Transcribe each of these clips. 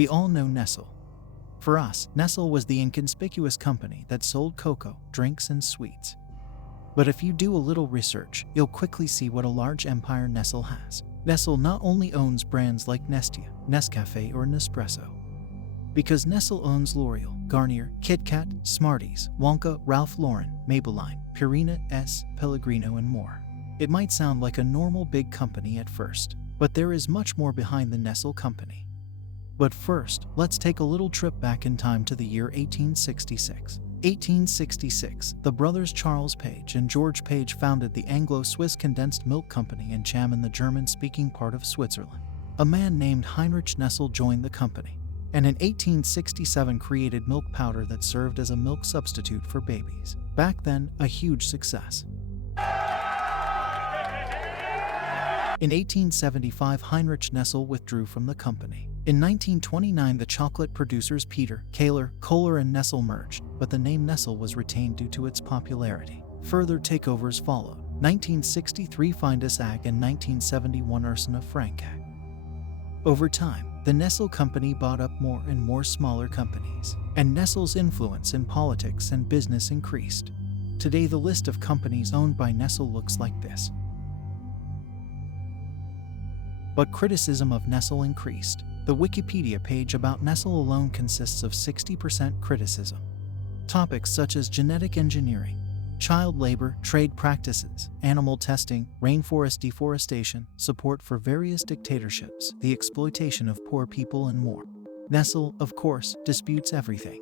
We all know Nestle. For us, Nestle was the inconspicuous company that sold cocoa, drinks, and sweets. But if you do a little research, you'll quickly see what a large empire Nestle has. Nestle not only owns brands like Nestea, Nescafe, or Nespresso. Because Nestle owns L'Oreal, Garnier, Kit Kat, Smarties, Wonka, Ralph Lauren, Maybelline, Purina, Pellegrino, and more. It might sound like a normal big company at first, but there is much more behind the Nestle company. But first, let's take a little trip back in time to the year 1866. 1866, the brothers Charles Page and George Page founded the Anglo-Swiss Condensed Milk Company in Cham in the German-speaking part of Switzerland. A man named Heinrich Nestle joined the company, and in 1867 created milk powder that served as a milk substitute for babies. Back then, a huge success. In 1875, Heinrich Nestle withdrew from the company. In 1929, the chocolate producers Peter, Kohler, and Nestle merged, but the name Nestle was retained due to its popularity. Further takeovers followed. 1963 Findus AG and 1971 Ursina Frank AG. Over time, the Nestle company bought up more and more smaller companies, and Nestle's influence in politics and business increased. Today, the list of companies owned by Nestle looks like this. But criticism of Nestle increased. The Wikipedia page about Nestle alone consists of 60% criticism. Topics such as genetic engineering, child labor, trade practices, animal testing, rainforest deforestation, support for various dictatorships, the exploitation of poor people, and more. Nestle, of course, disputes everything.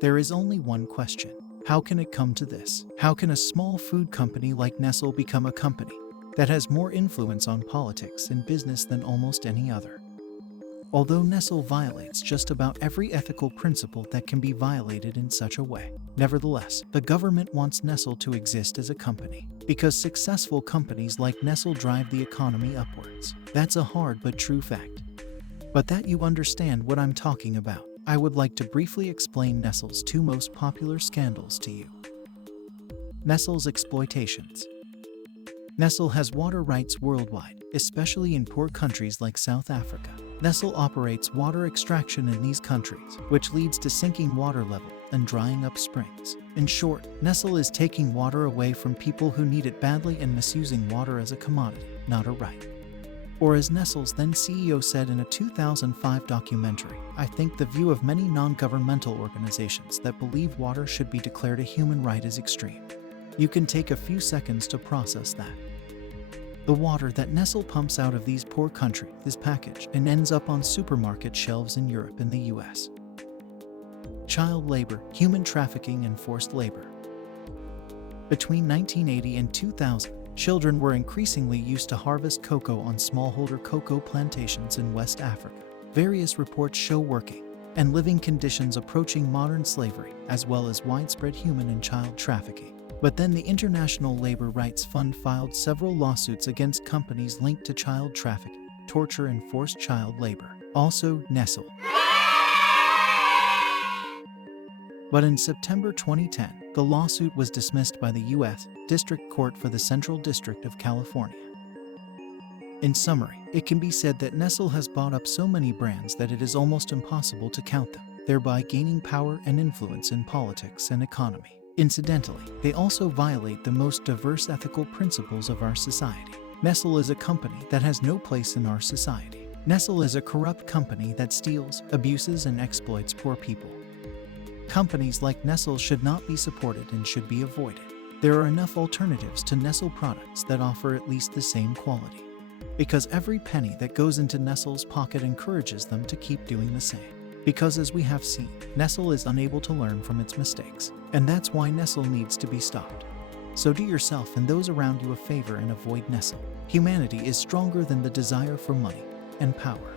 There is only one question. How can it come to this? How can a small food company like Nestle become a company that has more influence on politics and business than almost any other? Although Nestle violates just about every ethical principle that can be violated in such a way, nevertheless, the government wants Nestle to exist as a company, because successful companies like Nestle drive the economy upwards. That's a hard but true fact. But that you understand what I'm talking about, I would like to briefly explain Nestle's two most popular scandals to you. Nestle's exploitations. Nestle has water rights worldwide, especially in poor countries like South Africa. Nestle operates water extraction in these countries, which leads to sinking water level and drying up springs. In short, Nestle is taking water away from people who need it badly and misusing water as a commodity, not a right. Or as Nestle's then CEO said in a 2005 documentary, I think the view of many non-governmental organizations that believe water should be declared a human right is extreme. You can take a few seconds to process that. The water that Nestle pumps out of these poor countries is packaged and ends up on supermarket shelves in Europe and the US. Child labor, human trafficking, and forced labor. Between 1980 and 2000, children were increasingly used to harvest cocoa on smallholder cocoa plantations in West Africa. Various reports show working and living conditions approaching modern slavery, as well as widespread human and child trafficking. But then the International Labor Rights Fund filed several lawsuits against companies linked to child trafficking, torture, and forced child labor. Also, Nestle. But in September 2010, the lawsuit was dismissed by the U.S. District Court for the Central District of California. In summary, it can be said that Nestle has bought up so many brands that it is almost impossible to count them, thereby gaining power and influence in politics and economy. Incidentally, they also violate the most diverse ethical principles of our society. Nestle is a company that has no place in our society. Nestle is a corrupt company that steals, abuses, and exploits poor people. Companies like Nestle should not be supported and should be avoided. There are enough alternatives to Nestle products that offer at least the same quality. Because every penny that goes into Nestle's pocket encourages them to keep doing the same. Because as we have seen, Nestle is unable to learn from its mistakes, and that's why Nestle needs to be stopped. So do yourself and those around you a favor and avoid Nestle. Humanity is stronger than the desire for money and power.